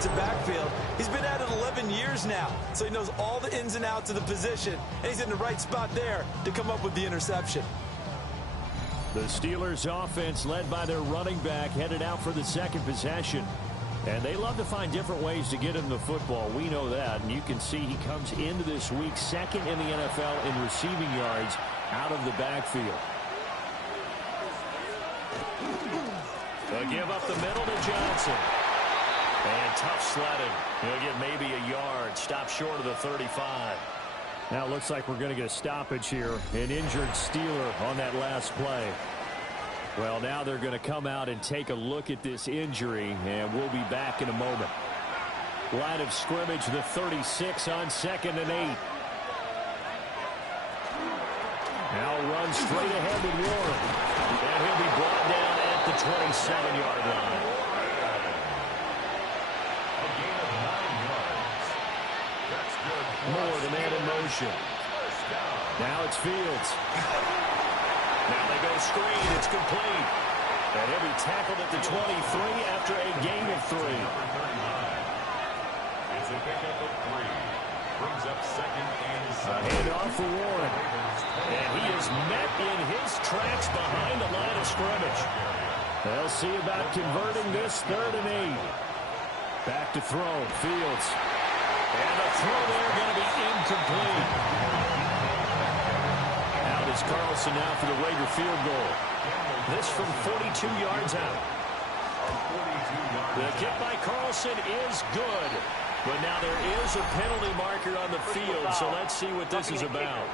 defensive backfield. He's been at it 11 years now, so he knows all the ins and outs of the position, and he's in the right spot there to come up with the interception. The Steelers offense led by their running back headed out for the second possession. And they love to find different ways to get him the football. We know that. And you can see he comes into this week second in the NFL in receiving yards out of the backfield. They'll give up the middle to Johnson. And tough sledding. He'll get maybe a yard. Stop short of the 35. Now it looks like we're going to get a stoppage here. An injured Steeler on that last play. Well, now they're going to come out and take a look at this injury, and we'll be back in a moment. Line of scrimmage, the 36 on 2nd and 8. Now runs straight ahead with Warren. And he'll be brought down at the 27-yard line. Moore, the man in motion. Now it's Fields. Now they go screen. It's complete. And he'll be tackled at the 23 after a gain of 3. It's a pickup of 3. Brings up 2nd and 7. Handoff for Warren. And he is met in his tracks behind the line of scrimmage. They'll see about converting this 3rd and 8. Back to throw. Fields. And the throw there going to be incomplete. Out is Carlson now for the Rager field goal. This from 42 yards out. The kick by Carlson is good. But now there is a penalty marker on the field, so let's see what this is about.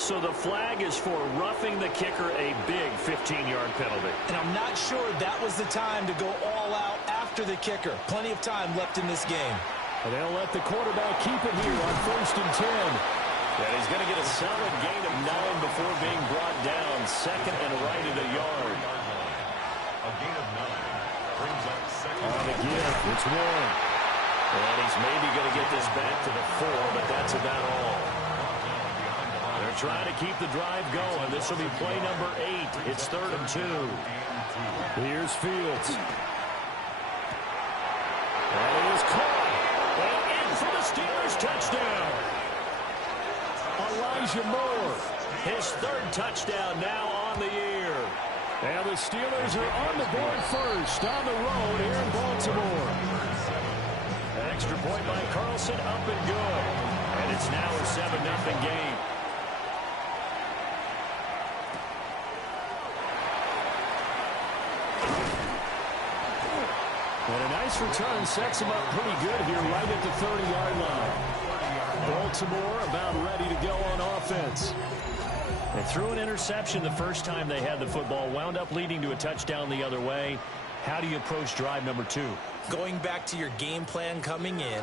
So the flag is for roughing the kicker, a big 15-yard penalty. And I'm not sure that was the time to go all out after the kicker. Plenty of time left in this game. And they'll let the quarterback keep it here on 1st and 10. And he's going to get a solid gain of 9 before being brought down. 2nd and right at a yard. A gain of 9. Brings up 2nd. On the give, it's Warren. And he's maybe going to get this back to the 4, but that's about all. They're trying to keep the drive going. This will be play number 8. It's 3rd and 2. Here's Fields. And it is caught. And in for the Steelers touchdown. Elijah Moore. His 3rd touchdown now on the year. And the Steelers are on the board first on the road here in Baltimore. An extra point by Carlson, up and good. And it's now a 7-0 game. And a nice return sets him up pretty good here right at the 30-yard line. Baltimore about ready to go on offense. They threw an interception the first time they had the football, wound up leading to a touchdown the other way. How do you approach drive number 2? Going back to your game plan coming in,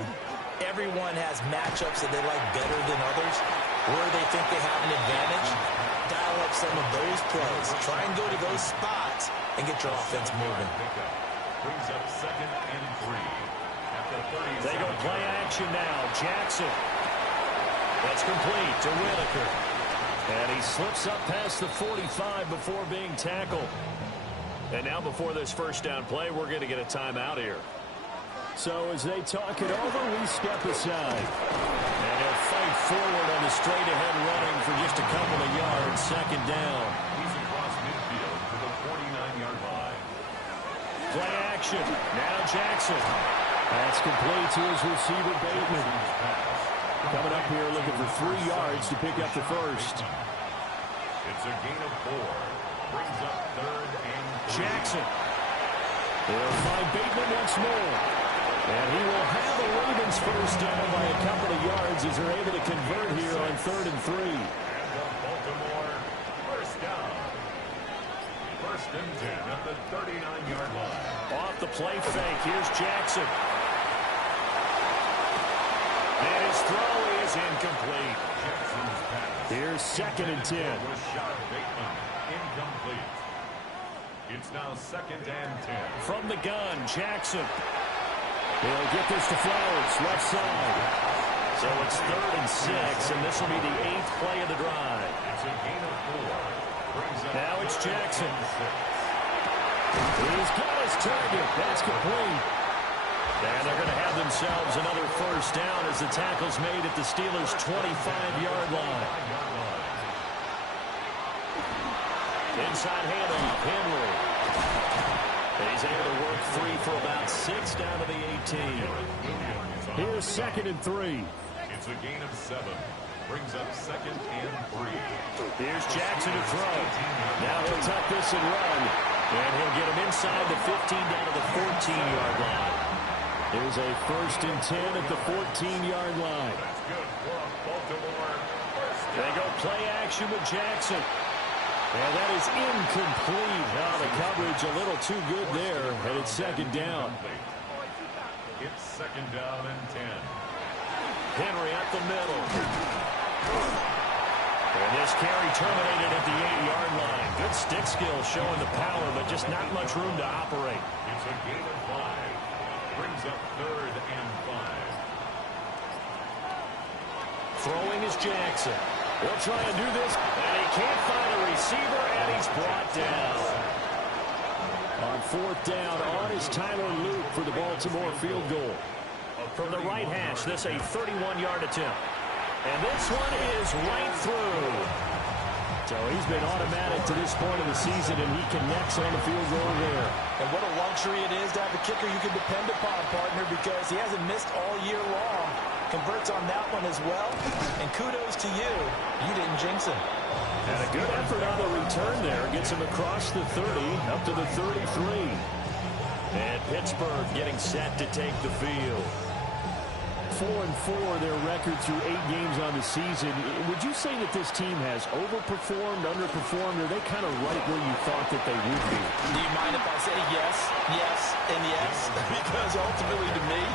everyone has matchups that they like better than others. Where they think they have an advantage, dial up some of those plays. Try and go to those spots and get your offense moving. Brings up 2nd and 3. At the 37. They go play action now. Jackson. That's complete to Whitaker. And he slips up past the 45 before being tackled. And now before this first down play, we're going to get a timeout here. So as they talk it over, we step aside. And he'll fight forward on the straight-ahead running for just a couple of yards. 2nd down. He's across midfield to the 49-yard line. Play action. Now Jackson. That's complete to his receiver, Bateman. Coming up here looking for 3 yards to pick up the first. It's a gain of 4. Brings up 3rd and 3. Jackson. They'll find Bateman once more. And he will have the Ravens first down by a couple of yards as they're able to convert here on 3rd and 3. And the Baltimore first down. 1st and 10 at the 39-yard line. Off the play fake. Here's Jackson. And his throw is incomplete. Jackson's pass. Here's 2nd and 10. Was shot at Bateman. Incomplete. It's now 2nd and 10. From the gun, Jackson. He'll get this to Flowers, left side. So it's 3rd and 6, and this will be the 8th play of the drive. It's a gain of 4. Brings up Now it's Jackson. He's got his target. That's complete. And they're going to have themselves another first down as the tackle's made at the Steelers' 25-yard line. Inside handoff, Henry. He's able to work free for about 6 down to the 18. Here's 2nd and 3. It's a gain of 7. Brings up 2nd and 3. Here's Jackson to throw. Now he'll tuck this and run. And he'll get him inside the 15 down to the 14-yard line. Here's a 1st and 10 at the 14-yard line. That's good for Baltimore. They go play action with Jackson. And that is incomplete. Now the coverage a little too good there. And it's 2nd down. It's 2nd down and 10. Henry up the middle. And this carry terminated at the 8-yard line. Good stick skill showing the power, but just not much room to operate. It's a gain of 5. Brings up 3rd and 5. Throwing is Jackson. He'll try and do this, and he can't find a receiver, and he's brought down. On 4th down, on is Tyler Luke for the Baltimore field goal. From the right hash, this a 31-yard attempt. And this one is right through. So he's been automatic to this point of the season, and he connects on the field goal there. And what a luxury it is to have a kicker you can depend upon, partner, because he hasn't missed all year long. Converts on that one as well. And kudos to you. You didn't jinx him. And a good effort on the return there. Gets him across the 30, up to the 33. And Pittsburgh getting set to take the field. 4-4 their record through 8 games on the season. Would you say that this team has overperformed, underperformed, or are they kind of right where you thought that they would be? Do you mind if I say yes, yes, and yes? Because ultimately to me,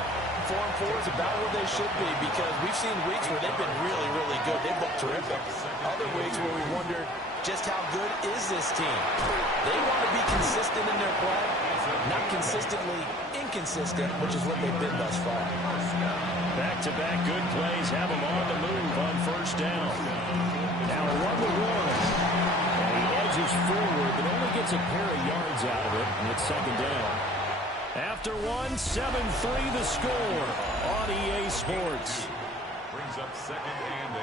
4-4 is about where they should be, because we've seen weeks where they've been really, really good. They've looked terrific. Other weeks where we wondered just how good is this team. They want to be consistent in their play, not consistently inconsistent, which is what they've been thus far. Back-to-back good plays have them on the move on 1st down. Now a 1-1. And he edges forward, but only gets a pair of yards out of it, and it's 2nd down. After 7-3 the score on EA Sports. Brings up 2nd and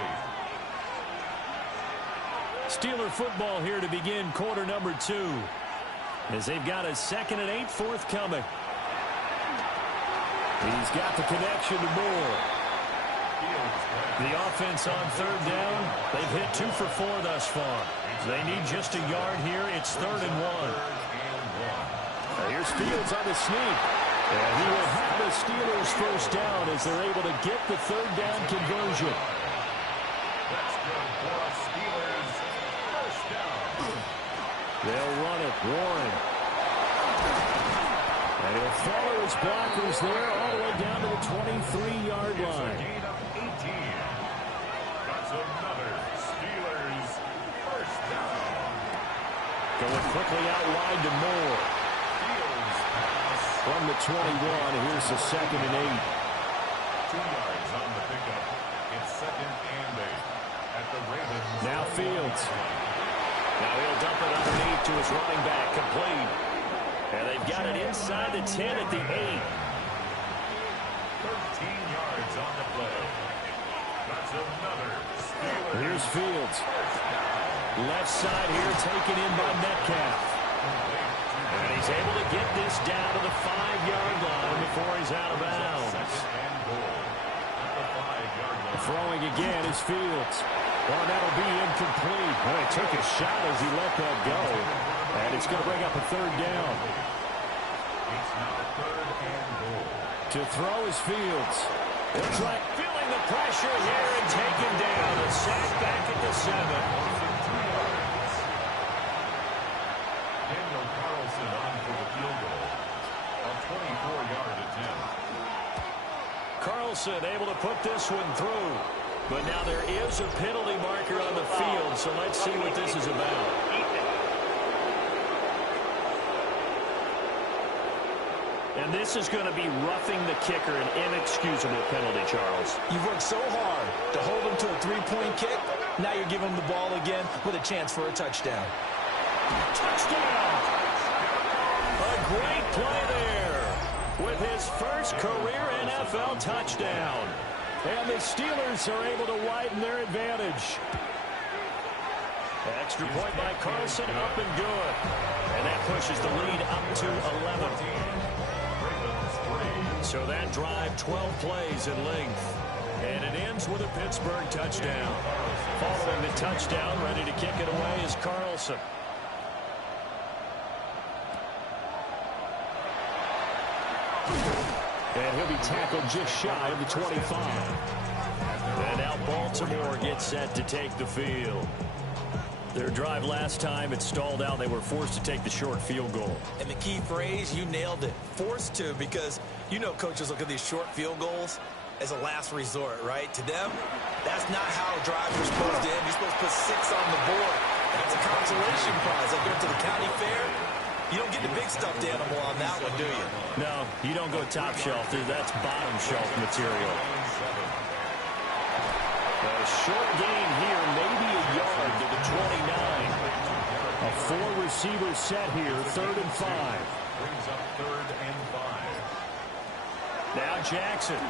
8. Steeler football here to begin quarter number 2. As they've got a 2nd and 8 forthcoming. He's got the connection to Moore. The offense on 3rd down. They've hit 2 for 4 thus far. They need just a yard here. It's 3rd and 1. Here's Fields on the sneak. And he will have the Steelers first down as they're able to get the 3rd down conversion. That's good for us Steelers. First down. They'll run it. Warren. And he'll follow his blockers there all the way down to the 23-yard line. It's a gain of 18. That's another Steelers first down. Going quickly out wide to Moore. From the 21, here's the 2nd and 8. 2 yards on the pickup. It's 2nd and 8. At the Ravens. Now Fields. Now he'll dump it underneath to his running back. Complete. And they've got it inside the 10 at the 8. 13 yards on the play. That's another Steelers. Here's Fields. Left side here taken in by Metcalf. And he's able to get this down to the 5-yard line before he's out of bounds. Throwing again is Fields. Well, that'll be incomplete. Well, he took a shot as he let that go. And it's going to bring up a 3rd down. It's now 3rd and goal. To throw is Fields. He'll try feeling the pressure here and take him down. A sack back at the 7. Daniel Carlson on for the field goal. A 24-yard attempt. Carlson able to put this one through. But now there is a penalty marker on the field, so let's see what this is about. And this is going to be roughing the kicker, an inexcusable penalty, Charles. You've worked so hard to hold him to a 3-point kick. Now you're giving him the ball again with a chance for a touchdown. Touchdown! great play there with his first career NFL touchdown. And the Steelers are able to widen their advantage. Extra point by Carlson, up and good. And that pushes the lead up to 11. So that drive, 12 plays in length. And it ends with a Pittsburgh touchdown. Following the touchdown, ready to kick it away is Carlson. And he'll be tackled just shy of the 25. And now Baltimore gets set to take the field. Their drive last time, it stalled out. They were forced to take the short field goal. And the key phrase, you nailed it. Forced to, because you know coaches look at these short field goals as a last resort, right? To them, that's not how drives are supposed to end. You're supposed to put 6 on the board. That's a consolation prize. Like going to the county fair, you don't get the big stuffed animal on that one, do you? No, you don't go top shelf. That's bottom shelf material. A short gain here, maybe a yard to the 29. A 4-receiver set here, 3rd and 5. Brings up 3rd and 5. Now Jackson.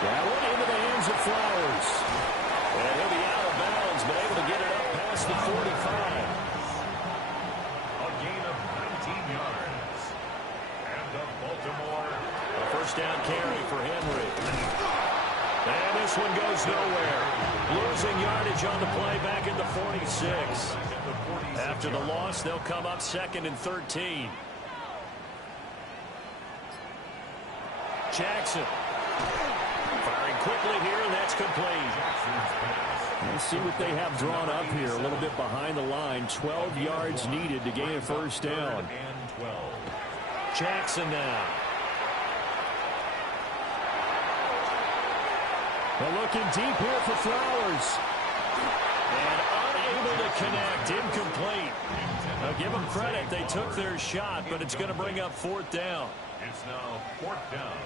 That one into the hands of Flowers. And he'll be out of bounds, but able to get it up past the 45. A gain of 19 yards. And a Baltimore. A first down carry for Henry. And this one goes nowhere. Losing yardage on the play back in the 46. After the loss, they'll come up 2nd and 13. Jackson. Firing quickly here, and that's complete. Let's see what they have drawn up here. A little bit behind the line. 12 yards needed to gain a first down. Jackson now. They're looking deep here for Flowers. And unable to connect. Incomplete. Now give them credit. They took their shot, but it's going to bring up 4th down. It's now 4th down.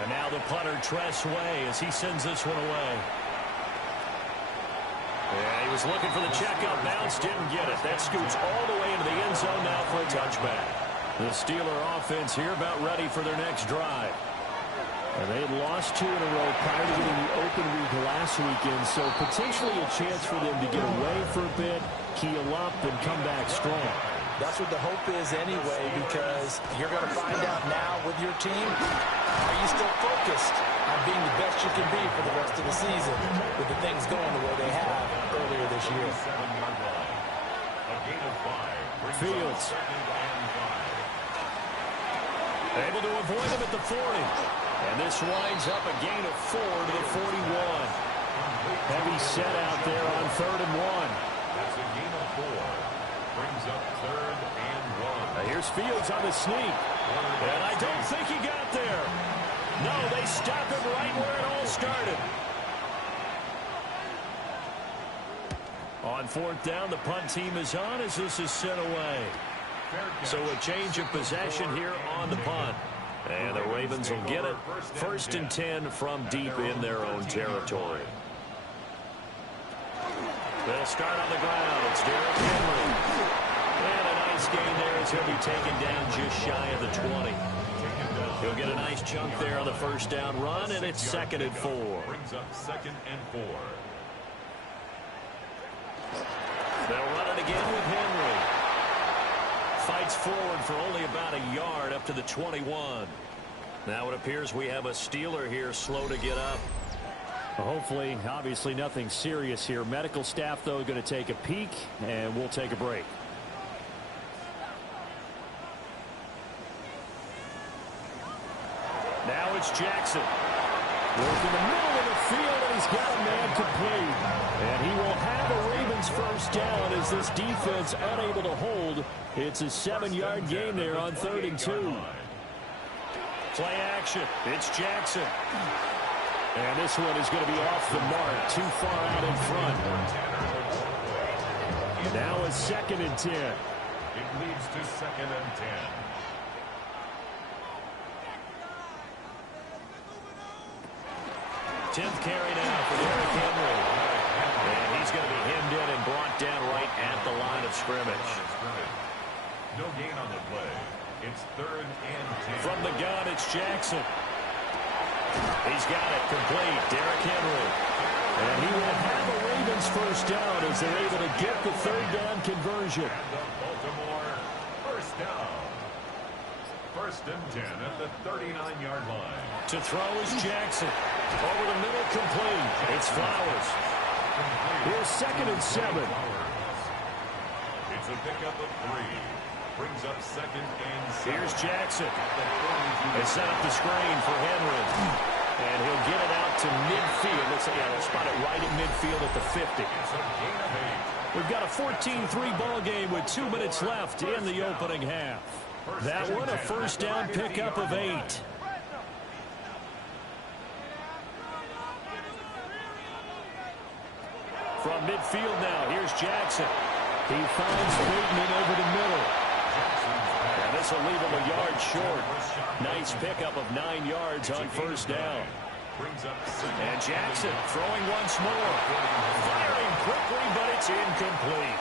And now the punter, Tress Way, as he sends this one away. Yeah, he was looking for the checkup bounce, didn't get it. That scoots all the way into the end zone now for a touchback. The Steeler offense here about ready for their next drive. And they had lost 2 in a row prior to getting the open week last weekend, so potentially a chance for them to get away for a bit, keel up, and come back strong. That's what the hope is anyway, because you're going to find out now with your team, are you still focused on being the best you can be for the rest of the season with the things going the way they have earlier this year. A gain of 5. Fields. Able to avoid him at the 40. And this winds up a gain of 4 to the 41. Heavy set out there on 3rd and 1. That's a gain of 4. Brings up 3rd and 1. Now here's Fields on the sneak. And I don't think he got there. No, they stop him right where it all started. On 4th down, the punt team is on as this is sent away. So a change of possession here on the punt. And the Ravens will get it. 1st and 10 from deep in their own territory. They'll start on the ground. It's Derrick Henry. And a nice gain there as he'll be taken down just shy of the 20. He'll get a nice chunk there on the first down run, and it's 2nd and 4. Brings up 2nd and 4. They'll run it again with Henry. Fights forward for only about a yard up to the 21. Now it appears we have a Steeler here slow to get up. Hopefully, obviously nothing serious here. Medical staff, though, going to take a peek, and we'll take a break. Now it's Jackson. Working the middle of the field, and he's got a man complete. And he will have a Ravens first down as this defense unable to hold. It's a 7-yard gain there on 3rd and 2. Play action. It's Jackson. And this one is going to be off the mark, too far out in front. Now a 2nd and 10. It leads to 2nd and 10. Tenth carry now for Derrick Henry. And he's going to be hemmed in and brought down right at the line of scrimmage. No gain on the play. It's 3rd and 10. From the gun, it's Jackson. He's got it complete. Derrick Henry. And he will have a Ravens first down as they're able to get the 3rd down conversion. And the Baltimore first down. 1st and 10 at the 39-yard line. To throw is Jackson. Over the middle, complete. It's Flowers. Here's 2nd and 7. It's a pickup of 3. Brings up 2nd and 7. Here's Jackson. They set up the screen for Henry. And he'll get it out to midfield. They'll spot it right at midfield at the 50. It's a gain of 8. We've got a 14-3 ball game with 2 minutes left in the opening half. That one, a first down pickup of 8. From midfield now, here's Jackson. He finds Bateman over the middle. And this will leave him a yard short. Nice pickup of 9 yards on first down. And Jackson throwing once more. Firing quickly, but it's incomplete.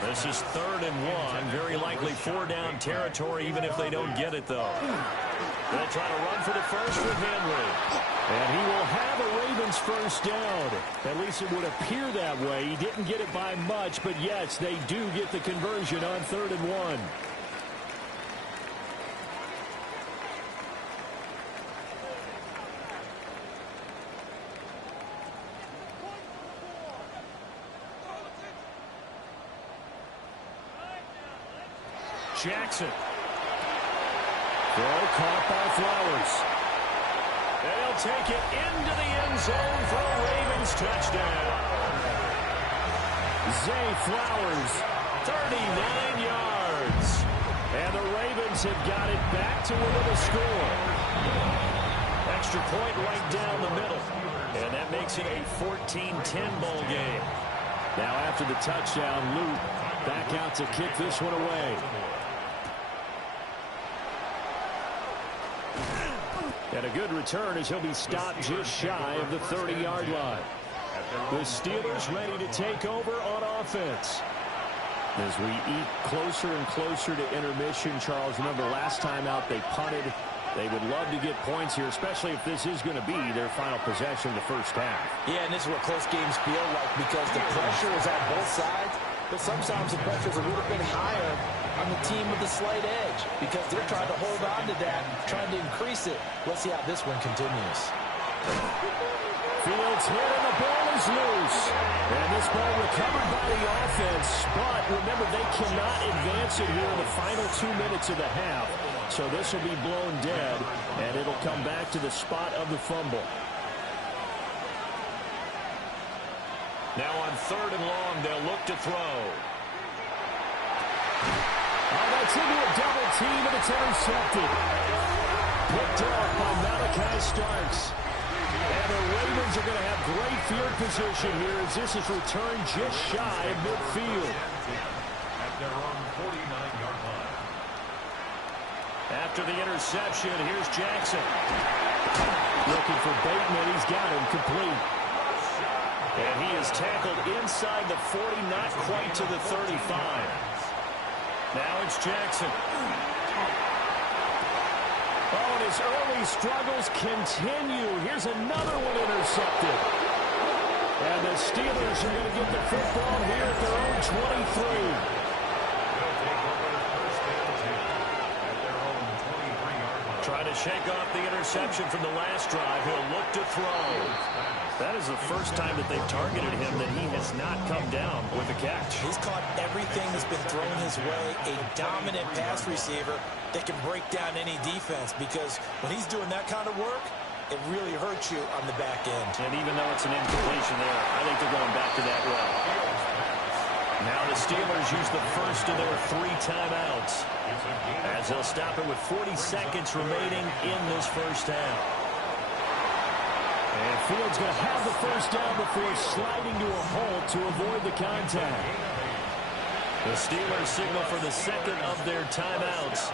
This is 3rd and 1. Very likely 4-down territory, even if they don't get it, though. They'll try to run for the first with Henry. And he will have a Ravens first down. At least it would appear that way. He didn't get it by much, but yes, they do get the conversion on 3rd and 1. Jackson. Throw caught by Flowers. They'll take it into the end zone for a Ravens touchdown. Zay Flowers, 39 yards. And the Ravens have got it back to within a score. Extra point right down the middle. And that makes it a 14-10 ball game. Now after the touchdown, Luke back out to kick this one away. And a good return as he'll be stopped just shy of the 30-yard line. The Steelers ready to take over on offense. As we eat closer and closer to intermission, Charles, remember last time out they punted. They would love to get points here, especially if this is going to be their final possession of the first half. Yeah, and this is what close games feel like because the pressure is on both sides, but sometimes the pressure is a little bit higher on the team with the slight edge because they're trying to hold on to that, trying to increase it. Let's see how this one continues. Fields hit and the ball is loose. And this ball recovered by the offense, but remember they cannot advance it here in the final 2 minutes of the half. So this will be blown dead, and it'll come back to the spot of the fumble. Now on 3rd and long, they'll look to throw. Oh, that's into a double team, and it's intercepted. Picked up by Malachi Starks. And the Ravens are going to have great field position here as this is returned just shy of midfield. At their own 49-yard line. After the interception, here's Jackson. Looking for Bateman. He's got him complete. And he is tackled inside the 40, not quite to the 35. Now it's Jackson. Oh, and his early struggles continue. Here's another one intercepted. And the Steelers are going to get the football here at their own 23. Trying to shake off the interception from the last drive. He'll look to throw. That is the first time that they've targeted him that he has not come down with a catch. He's caught everything that's been thrown his way. A dominant pass receiver that can break down any defense because when he's doing that kind of work, it really hurts you on the back end. And even though it's an incompletion there, I think they're going back to that route. Now the Steelers use the first of their 3 timeouts as they'll stop it with 40 seconds remaining in this first half. And Fields going to have the first down before sliding to a halt to avoid the contact. The Steelers signal for the second of their timeouts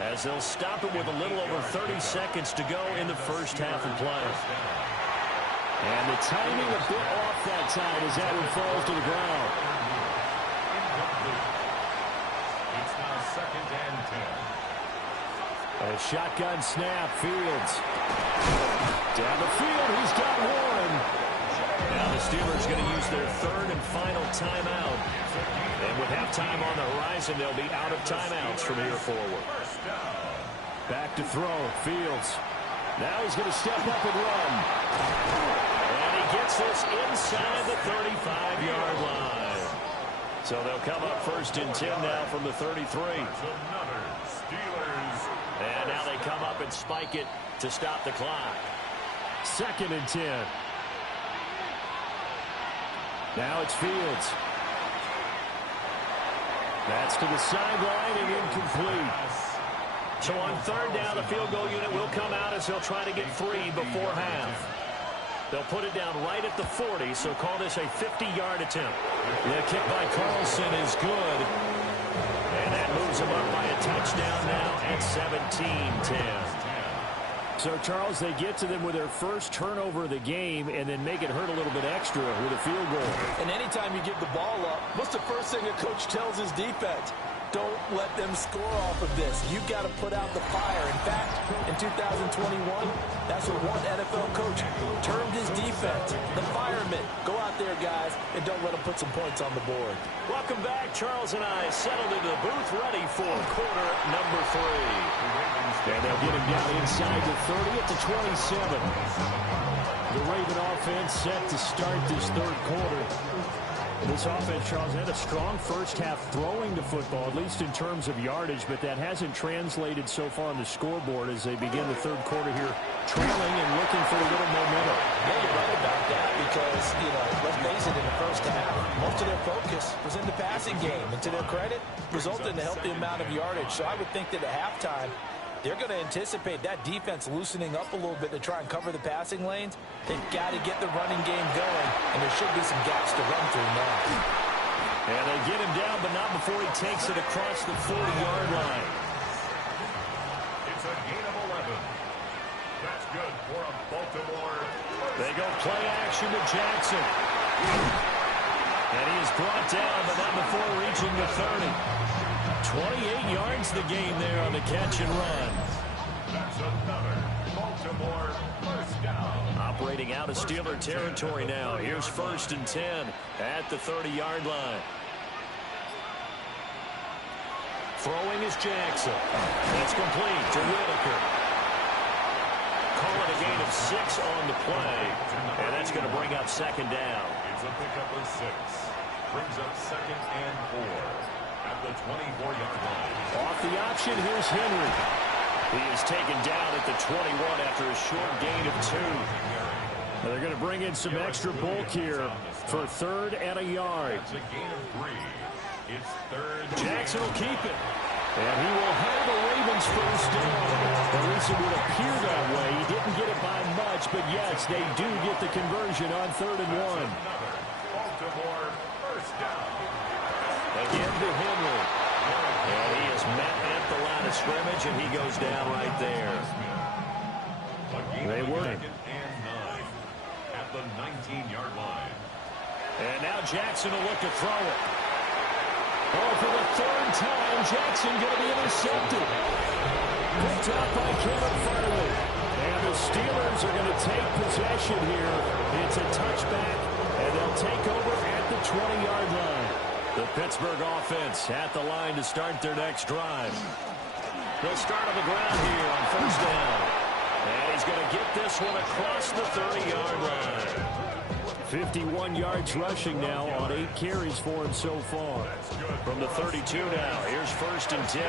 as they'll stop it with a little over 30 seconds to go in the first half of play. And the timing a bit off that time as that one falls to the ground. second and 10. A shotgun snap, Fields. Down the field, he's got one. Now the Steelers going to use their third and final timeout. And with halftime on the horizon, they'll be out of timeouts from here forward. Back to throw, Fields. Now he's going to step up and run. And he gets this inside the 35-yard line. So they'll come up first and 10 now from the 33. And now they come up and spike it to stop the clock. Second and 10. Now it's Fields. That's to the sideline and incomplete. So on third down, the field goal unit will come out as they'll try to get 3 before half. They'll put it down right at the 40, so call this a 50-yard attempt. The kick by Carlson is good. And that moves them up by a touchdown now at 17-10. So, Charles, they get to them with their first turnover of the game and then make it hurt a little bit extra with a field goal. And anytime you give the ball up, what's the first thing a coach tells his defense? Don't let them score off of this. You've got to put out the fire. In fact, in 2021, that's what one NFL coach termed his defense, the firemen. Go out there, guys, and don't let them put some points on the board. Welcome back. Charles and I settled into the booth ready for quarter number 3. And they'll get him down inside the 30 at the 27. The Raven offense set to start this third quarter. This offense, Charles, had a strong first half throwing the football, at least in terms of yardage, but that hasn't translated so far on the scoreboard as they begin the third quarter here, trailing and looking for a little momentum. Yeah, you're right about that because, let's face it, in the first half, most of their focus was in the passing game. And to their credit, resulted in a healthy amount of yardage. So I would think that at halftime, they're going to anticipate that defense loosening up a little bit to try and cover the passing lanes. They've got to get the running game going, and there should be some gaps to run through now. And they get him down, but not before he takes it across the 40-yard line. It's a gain of 11. That's good for a Baltimore. They go play action to Jackson. And he is brought down, but not before reaching the 30. 28 yards the gain there on the catch and run. That's another Baltimore first down. Operating out of Steeler territory now. Here's first and 10 at the 30-yard line. Throwing is Jackson. That's complete to Whitaker. Call it a gain of 6 on the play. And that's going to bring up second down. It's a pickup of 6. Brings up second and 4. At the 24-yard line. Off the option, here's Henry. He is taken down at the 21 after a short gain of 2. Now they're going to bring in some extra bulk here for third and a yard. It's a gain of 3. It's third. Jackson will keep it. And he will have the Ravens first down. At least it would appear that way. He didn't get it by much, but yes, they do get the conversion on third and 1. Baltimore first down. Again to Henry. And he is met at the line of scrimmage, and he goes down right there. They were. Second and 9 at the 19-yard line. And now Jackson will look to throw it. Oh, for the third time, Jackson going to be intercepted. Picked up by Kevin Farley. And the Steelers are going to take possession here. It's a touchback, and they'll take over at the 20-yard line. The Pittsburgh offense at the line to start their next drive. They'll start on the ground here on first down. And he's going to get this one across the 30-yard line. 51 yards rushing now on 8 carries for him so far. From the 32 now, here's first and 10. A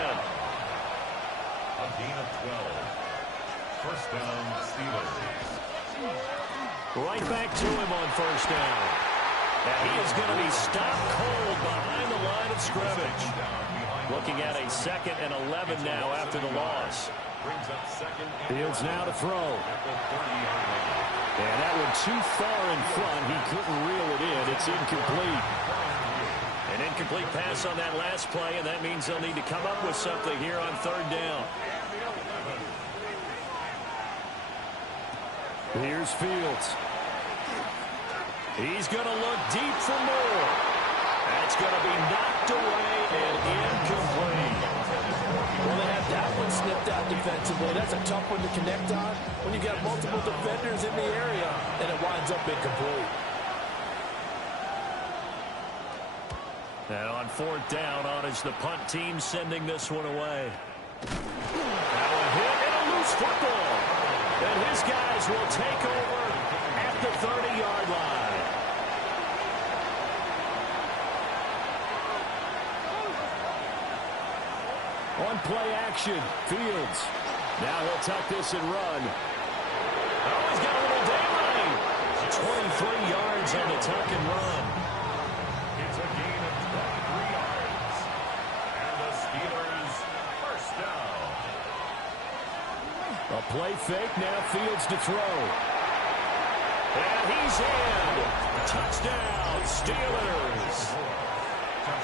gain of 12. First down, Steelers. Right back to him on first down. And he is going to be stopped cold behind the line of scrimmage. Looking at a second and 11 now after the loss. Fields now to throw. And that one too far in front. He couldn't reel it in. It's incomplete. An incomplete pass on that last play, and that means they'll need to come up with something here on third down. Here's Fields. He's going to look deep for more. That's going to be knocked away and incomplete. Well, they have that one snipped out defensively. That's a tough one to connect on when you got multiple defenders in the area, and it winds up incomplete. And on fourth down, on is the punt team sending this one away. Now a hit and a loose football. And his guys will take over at the 30-yard line. On play action, Fields. Now he'll tuck this and run. Oh, he's got a little daylight. 23 yards on the tuck and run. It's a gain of 23 yards. And the Steelers first down. A play fake, now Fields to throw. And he's in. Touchdown, Steelers.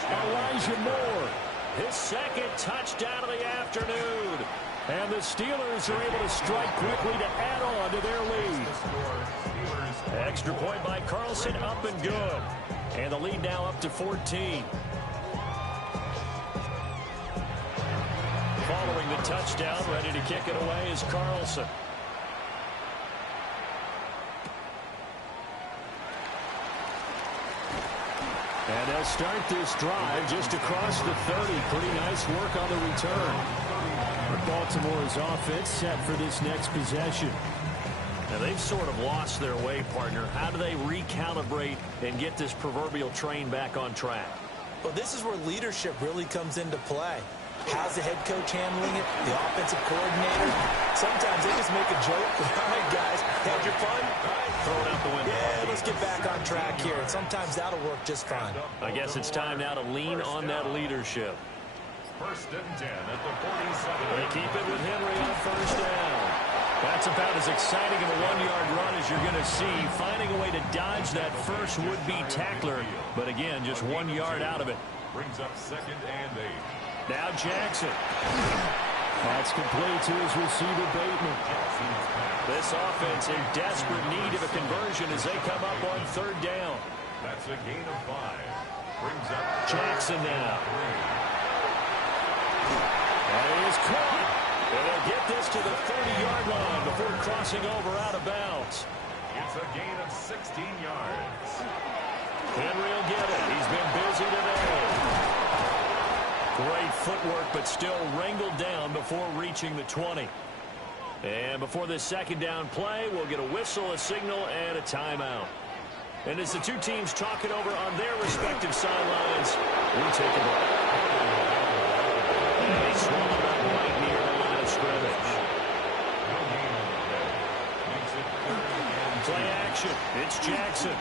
Elijah Moore, his second touchdown of the afternoon. And the Steelers are able to strike quickly to add on to their lead. Extra point by Carlson, up and good. And the lead now up to 14. Following the touchdown, ready to kick it away is Carlson. And they'll start this drive just across the 30. Pretty nice work on the return. Baltimore's offense set for this next possession. Now they've sort of lost their way, partner. How do they recalibrate and get this proverbial train back on track? Well, this is where leadership really comes into play. How's the head coach handling it? The offensive coordinator? Sometimes they just make a joke. All right, guys, had your fun? All right, throw it out the window. Yeah, let's get back on track here. And sometimes that'll work just fine. I guess it's time now to lean on that leadership. First and 10 at the 47. They keep it with Henry on first down. That's about as exciting of a one-yard run as you're going to see. Finding a way to dodge that first would-be tackler. But again, just 1 yard out of it. Brings up second and 8. Now Jackson. That's complete to his receiver, Bateman. This offense in desperate need of a conversion as they come up on third down. That's a gain of 5. Brings up Jackson now. And he is caught. And they'll get this to the 30-yard line before crossing over out of bounds. It's a gain of 16 yards. Henry will get it. He's been busy today. Great footwork, but still wrangled down before reaching the 20. And before this second down play, we'll get a whistle, a signal, and a timeout. And as the two teams talk it over on their respective sidelines, we take a break. And he swallowed up right near the line of scrimmage. Play action. It's Jackson.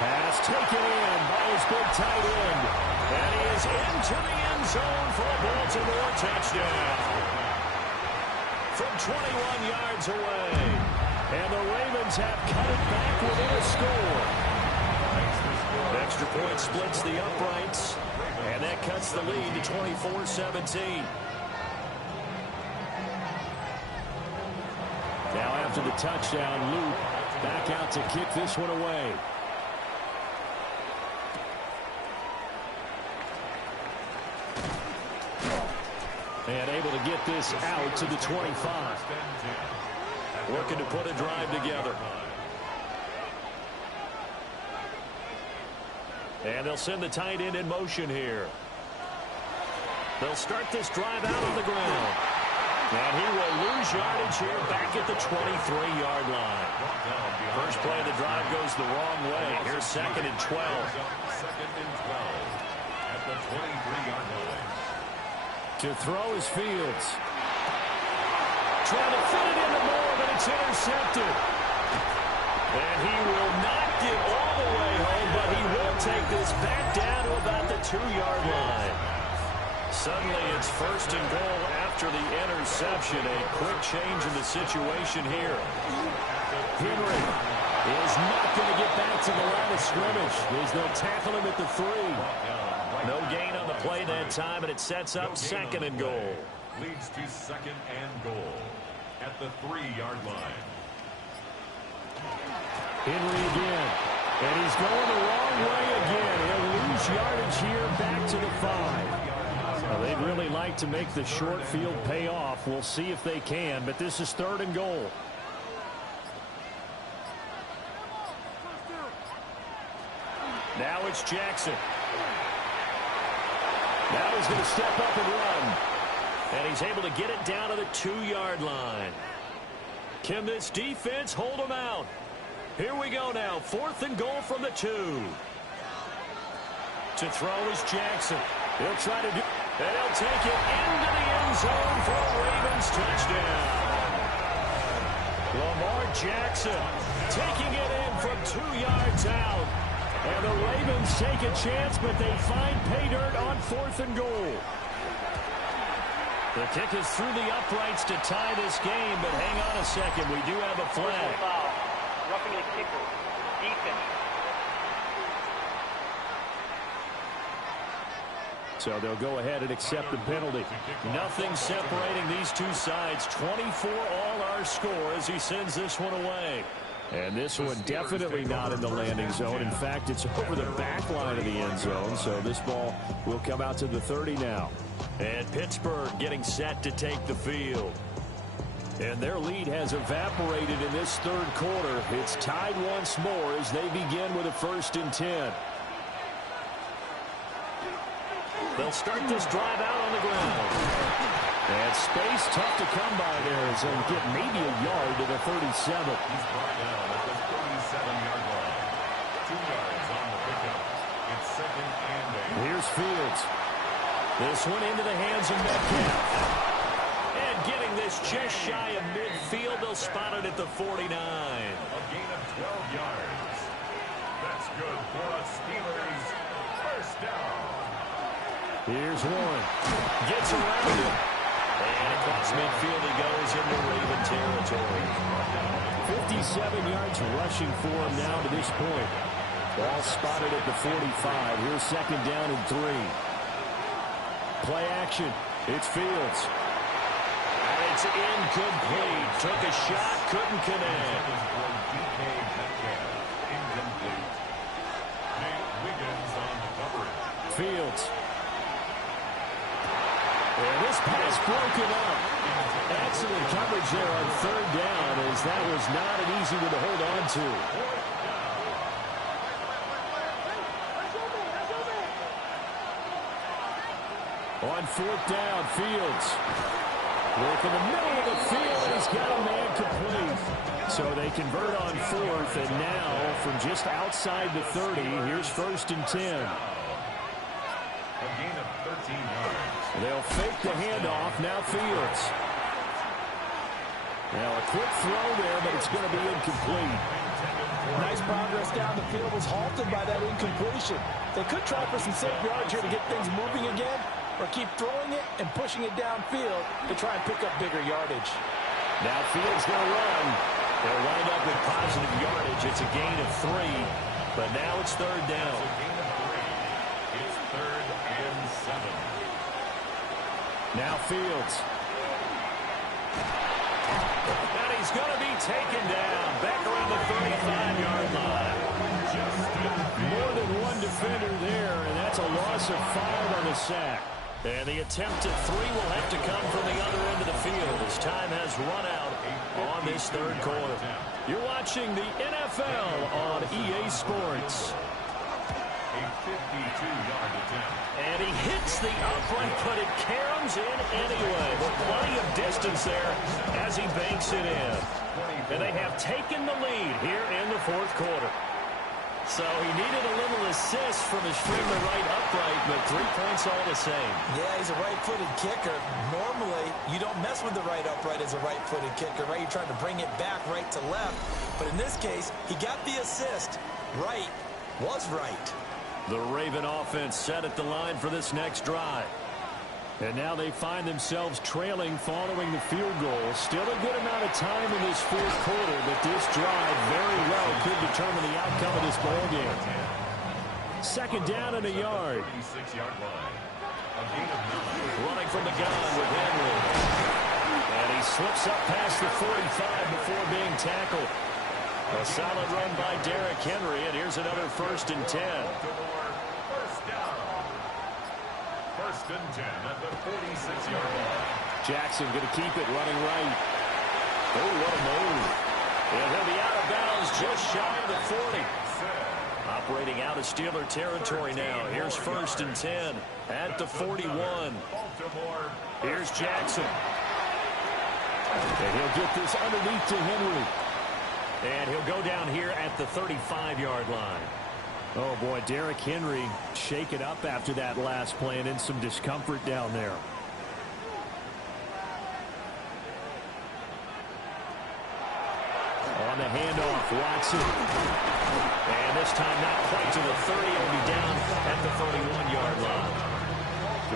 Pass taken in by his big tight end. And he is into the end zone for a Baltimore touchdown. From 21 yards away. And the Ravens have cut it back within a score. Extra point splits the uprights. And that cuts the lead to 24-17. Now after the touchdown, Luke back out to kick this one away. And able to get this out to the 25. Looking to put a drive together. And they'll send the tight end in motion here. They'll start this drive out on the ground. And he will lose yardage here back at the 23-yard line. First play of the drive goes the wrong way. Here's second and 12. Second and 12 at the 23-yard line. To throw is Fields. Trying to fit it into Moore, but it's intercepted. And he will not get all the way home, but he will take this back down to about the 2-yard line. Suddenly it's first and goal after the interception. A quick change in the situation here. Henry is not going to get back to the line of scrimmage as they'll tackle him at the 3. No gain on the play that time, and it sets up second and goal. Leads to second and goal at the 3-yard line. Henry again. And he's going the wrong way again. He'll lose yardage here back to the 5. Well, they'd really like to make the short field pay off. We'll see if they can, but this is 3rd and goal. Now it's Jackson. Now he's going to step up and run. And he's able to get it down to the 2-yard line. Can this defense hold him out? Here we go now. 4th and goal from the 2. To throw is Jackson. He'll try to do, and he'll take it into the end zone for a Ravens touchdown. Lamar Jackson taking it in from 2 yards out. And the Ravens take a chance, but they find pay dirt on 4th and goal. The kick is through the uprights to tie this game, but hang on a second. We do have a flag. Roughing the kicker. Defense. So they'll go ahead and accept the penalty. Nothing separating these two sides. 24 all our score as he sends this one away. And this one definitely not in the landing zone. In fact, it's over the back line of the end zone. So this ball will come out to the 30 now. And Pittsburgh getting set to take the field. And their lead has evaporated in this 3rd quarter. It's tied once more as they begin with a 1st and 10. They'll start this drive out on the ground. And space tough to come by there as they'll get maybe a yard to the 37. He's brought down at the 37-yard line. 2 yards on the pickup. It's 2nd and 8. Here's Fields. This one into the hands of Metcalf. And getting this just shy of midfield, they'll spot it at the 49. A gain of 12 yards. That's good for a Steelers 1st down. Here's Warren. Gets around him. And across midfield he goes into Raven territory. 57 yards rushing for him now to this point. Ball spotted at the 45. Here's 2nd down and 3. Play action. It's Fields. And it's incomplete. Took a shot, couldn't connect. DK Metcalf. Incomplete. Nate Wiggins on the coverage. Fields. And this pass broken up. Excellent coverage there on 3rd down as that was not an easy one to hold on to. On 4th down, Fields. Work in the middle of the field, and he's got a man complete. So they convert on 4th, and now from just outside the 30, here's 1st and 10. A gain of 13 yards. They'll fake the handoff. Now Fields. Now a quick throw there, but it's going to be incomplete. Nice progress down the field was halted by that incompletion. They could try for some safe yards here to get things moving again, or keep throwing it and pushing it downfield to try and pick up bigger yardage. Now Fields going to run. They'll wind up with positive yardage. It's a gain of 3, but now it's 3rd down. A gain of 3. It's 3rd and 7. Now Fields. And he's going to be taken down back around the 35-yard line. More than one defender there, and that's a loss of 5 on the sack. And the attempt at 3 will have to come from the other end of the field as time has run out on this 3rd quarter. You're watching the NFL on EA Sports. A 52-yard attempt. And he hits the upright, but it caroms in anyway. With plenty of distance there as he banks it in. And they have taken the lead here in the 4th quarter. So he needed a little assist from his friend the right upright, but 3 points all the same. Yeah, he's a right-footed kicker. Normally, you don't mess with the right upright as a right-footed kicker, right? You're trying to bring it back right to left. But in this case, he got the assist. Right was right. The Raven offense set at the line for this next drive. And now they find themselves trailing following the field goal. Still a good amount of time in this 4th quarter, but this drive very well could determine the outcome of this ball game. 2nd down and a yard. 36-yard line. A gain of 9. Running from the gun with Henry. And he slips up past the 45 before being tackled. A solid run by Derrick Henry, and here's another 1st and 10. First down. 1st First and 10 at the 46-yard line. Jackson going to keep it running right. Oh, what a move. And he'll be out of bounds just shy of the 40. Operating out of Steeler territory now. Here's first and 10 at the 41. Here's Jackson. And he'll get this underneath to Henry. And he'll go down here at the 35-yard line. Oh, boy, Derrick Henry shaken up after that last play and in some discomfort down there. On the handoff, Watson. And this time not quite to the 30. It'll be down at the 31-yard line.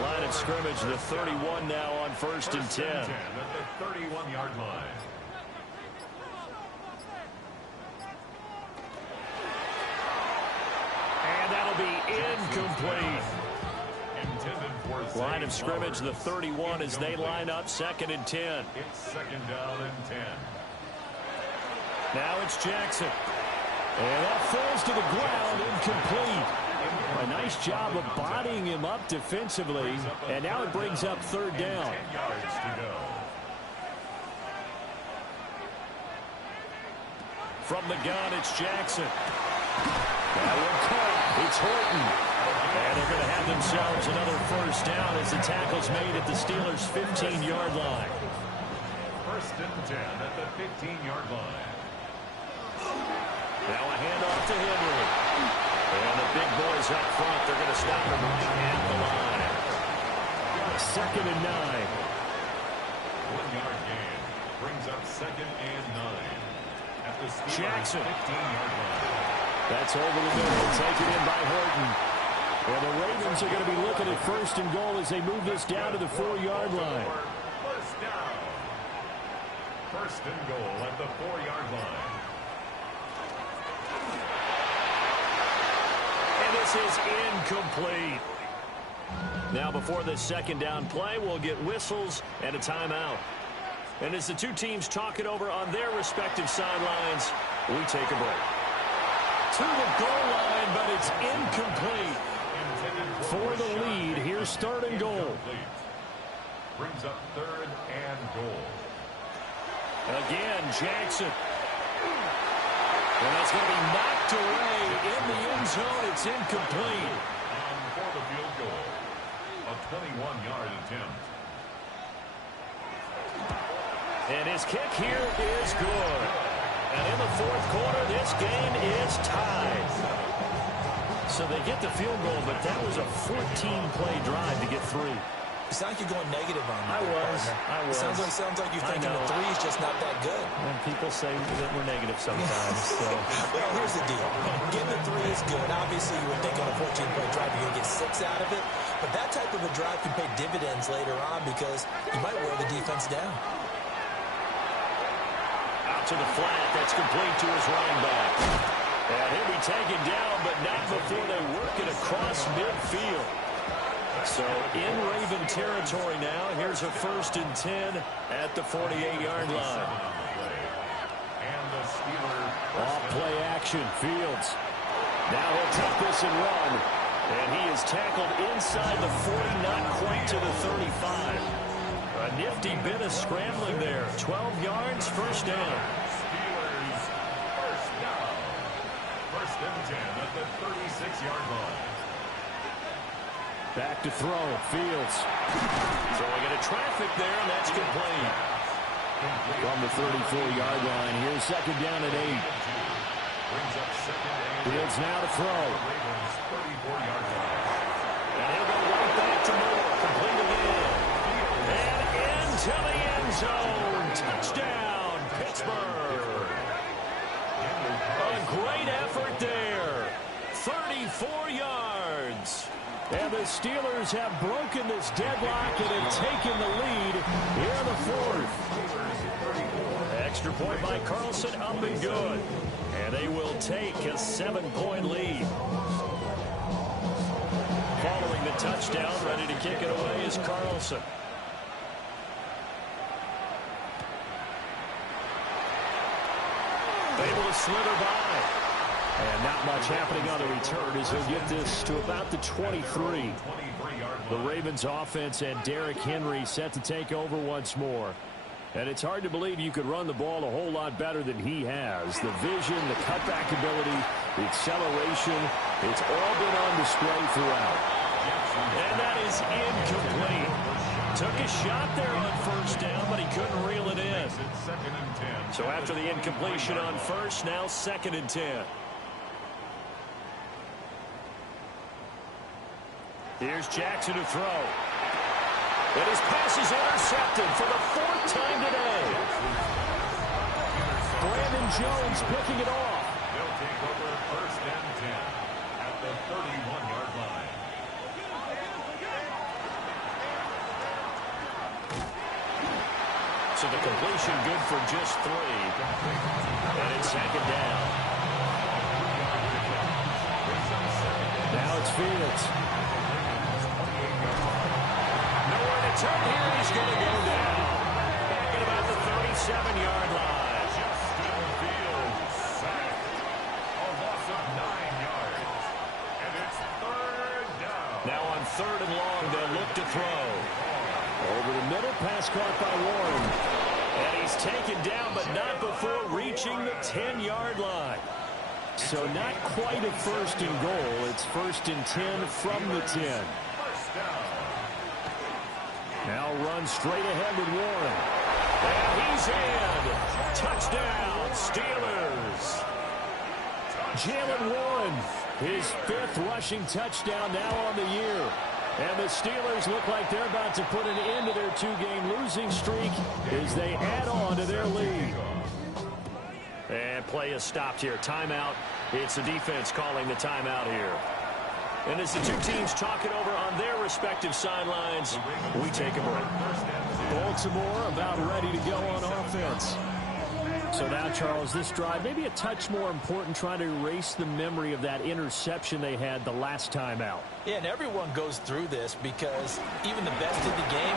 Line of scrimmage, the 31 now on first and 10. At the 31-yard line. And that'll be incomplete. Line of scrimmage, the 31 as they line up second and 10. It's second down and 10. Now it's Jackson. And that falls to the ground, incomplete. A nice job of bodying him up defensively. And now it brings up third down. 10 yards to go. From the gun, it's Jackson. That one caught. It's Horton. And they're going to have themselves another first down as the tackle's made at the Steelers' 15-yard line. First and 10 at the 15-yard line. Now a handoff to Henry. And the big boys up front, they're going to stop him right at the line. Second and 9. 1-yard gain brings up second and 9 at the Steelers' Jackson. 15-yard line. That's over the middle, taken in by Horton. And the Ravens are going to be looking at first and goal as they move this down to the 4-yard line. First down. First and goal at the 4-yard line. And this is incomplete. Now before this second down play, we'll get whistles and a timeout. And as the two teams talk it over on their respective sidelines, we take a break. To the goal line, but it's incomplete. For the lead, here's third and goal. Brings up third and goal. Again, Jackson. And that's going to be knocked away in the end zone. It's incomplete. For the field goal, a 21-yard attempt. And his kick here is good. And in the fourth quarter, this game is tied. So they get the field goal, but that was a 14-play drive to get 3. It sounds like you're going negative on me. I was. Sounds like you're thinking the 3 is just not that good. And people say that we're negative sometimes. So. Well, here's the deal. Getting the 3 is good. Obviously, you would think on a 14-play drive you're going to get 6 out of it. But that type of a drive can pay dividends later on because you might wear the defense down. Out to the flat. That's complete to his running back. And he'll be taken down, but not before they work it across midfield. So in Raven territory now. Here's a first and 10 at the 48-yard line. And the Steelers off play action. Fields. Now he'll take this and run. And he is tackled inside the 40, not quite to the 35. A nifty bit of scrambling there. 12 yards, first down. Steelers first down. First and 10 at the 36-yard line. Back to throw. Fields. Throwing into traffic there, and that's complete. From the 34-yard line. Here's second down at 8. Brings up second and Fields now to throw. Ravens 34-yard line. And he'll go right back to Moore. Complete again. And into the end zone. Touchdown, Pittsburgh. A great effort there. 34 yards. And the Steelers have broken this deadlock and have taken the lead here in the fourth. Extra point by Carlson, up and good. And they will take a 7-point lead. Following the touchdown, ready to kick it away is Carlson. Able to slither by. And not much happening on the return as he'll get this to about the 23. 23 The Ravens offense and Derrick Henry set to take over once more. And it's hard to believe you could run the ball a whole lot better than he has. The vision, the cutback ability, the acceleration, it's all been on display throughout. And that is incomplete. Took a shot there on first down, but he couldn't reel it in. So after the incompletion on first, now 2nd and 10. Here's Jackson to throw. And his pass is intercepted for the 4th time today. Brandon Jones picking it off. They'll take over 1st and 10 at the 31-yard line. So the completion good for just 3. And it's 2nd down. Now it's Fields. Nowhere to turn here. He's going to go down. Back at about the 37-yard line. Justin Fields sacked. A loss of 9 yards. And it's 3rd down. Now on 3rd and long, they'll look to throw. Over the middle, pass caught by Warren. And he's taken down, but not before reaching the 10-yard line. So not quite a 1st and goal. It's 1st and 10 from the 10. Now run straight ahead with Warren. And he's in. Touchdown, Steelers. Jaylen Warren, his 5th rushing touchdown now on the year. And the Steelers look like they're about to put an end to their 2-game losing streak as they add on to their lead. And play is stopped here. Timeout. It's the defense calling the timeout here. And as the two teams talk it over on their respective sidelines, we take a break. Baltimore about ready to go on offense. So now, Charles, this drive maybe a touch more important, trying to erase the memory of that interception they had the last time out. Yeah, and everyone goes through this because even the best in the game,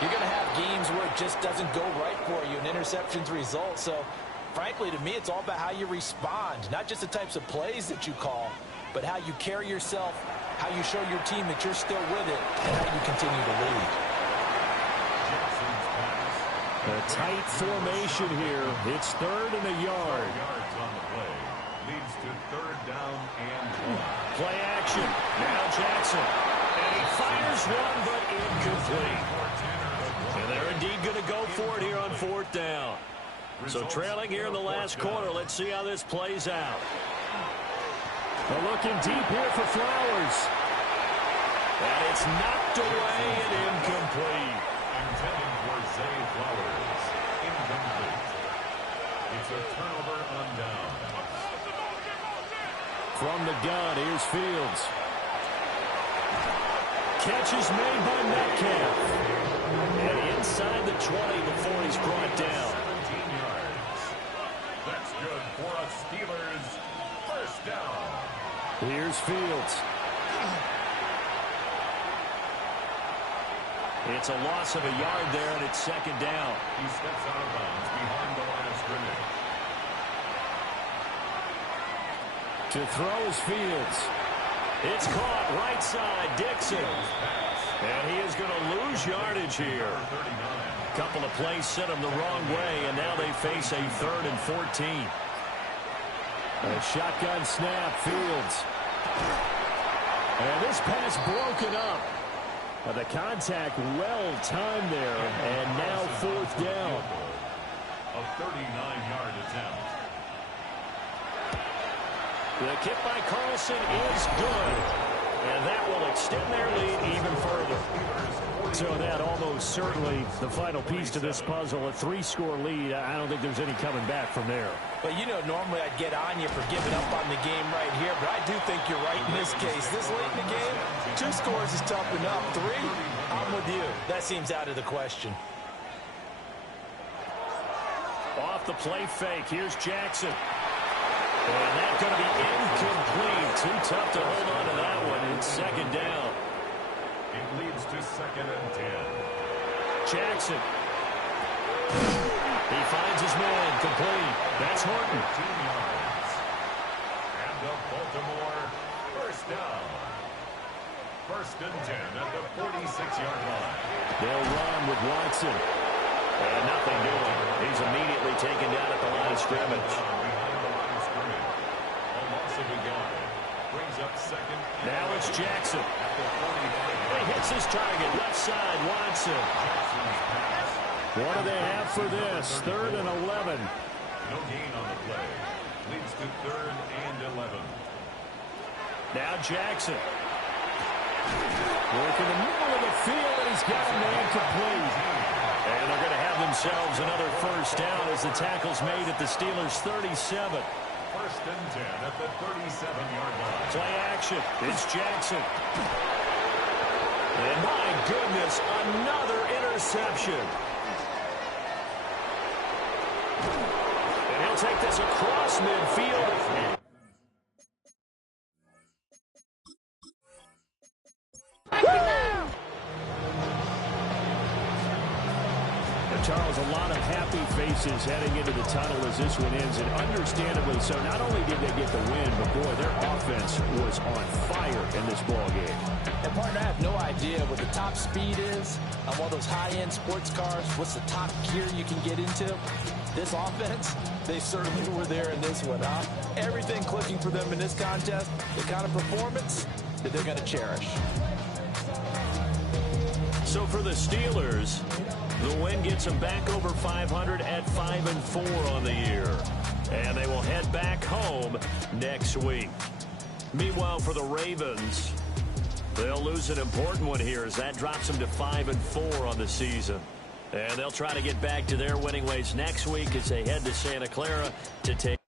you're going to have games where it just doesn't go right for you, and interceptions result. So, frankly, to me, it's all about how you respond, not just the types of plays that you call, but how you carry yourself, how you show your team that you're still with it, and how you continue to lead. A tight formation here. It's 3rd and a yard. Yards on the play. Leads to 3rd down and 1. Play action. Now Jackson. And he fires one, but incomplete. And they're indeed going to go for it here on 4th down. So trailing here in the last quarter. Let's see how this plays out. They're looking deep here for Flowers. And it's knocked away and incomplete. Intending for Zay Flowers. Incomplete. It's a turnover on down. From the gun, here's Fields. Catch is made by Metcalf. And inside the 20 before he's brought down. 17 yards. That's good for a Steelers 1st down. Here's Fields. It's a loss of a yard there, and it's 2nd down. He steps out of bounds behind the line of scrimmage. To throw is Fields. It's caught right side, Dixon. And he is going to lose yardage here. A couple of plays sent him the wrong way, and now they face a 3rd and 14. A shotgun snap, Fields. And this pass broken up. The contact well timed there, and now 4th down. A 39-yard attempt. The kick by Carlson is good, and that will extend their lead even further. So that almost certainly the final piece to this puzzle, a 3-score lead. I don't think there's any coming back from there. But, you know, normally I'd get on you for giving up on the game right here, but I do think you're right in this case. This late in the game, 2 scores is tough enough. 3, I'm with you. That seems out of the question. Off the play fake, here's Jackson. And that's going to be incomplete. Too tough to hold on to that one. It's 2nd down. It leads to 2nd and 10. Jackson. He finds his man, complete. That's Horton. 15 yards. And the Baltimore 1st down. First and 10 at the 46-yard line. They'll run with Watson. And nothing doing. He's immediately taken down at the line of scrimmage. Now it's Jackson. He hits his target. Left side, Watson. What do they have for this? 3rd and 11. No gain on the play. Leads to 3rd and 11. Now Jackson. Work in the middle of the field, and he's got a man complete. And they're going to have themselves another first down as the tackle's made at the Steelers' 37. First and 10 at the 37-yard line. Play action. It's Jackson. And my goodness, another interception. And he'll take this across midfield. Charles, a lot of happy faces heading into the tunnel as this one ends, and understandably so. Not only did they get the win, but boy, their offense was on fire in this ball game. And partner, I have no idea what the top speed is on one of those high-end sports cars. What's the top gear you can get into? This offense, they certainly were there in this one, huh? Everything clicking for them in this contest, the kind of performance that they're going to cherish. So for the Steelers, the win gets them back over 500 at 5-4 on the year. And they will head back home next week. Meanwhile, for the Ravens, they'll lose an important one here as that drops them to 5-4 on the season. And they'll try to get back to their winning ways next week as they head to Santa Clara to take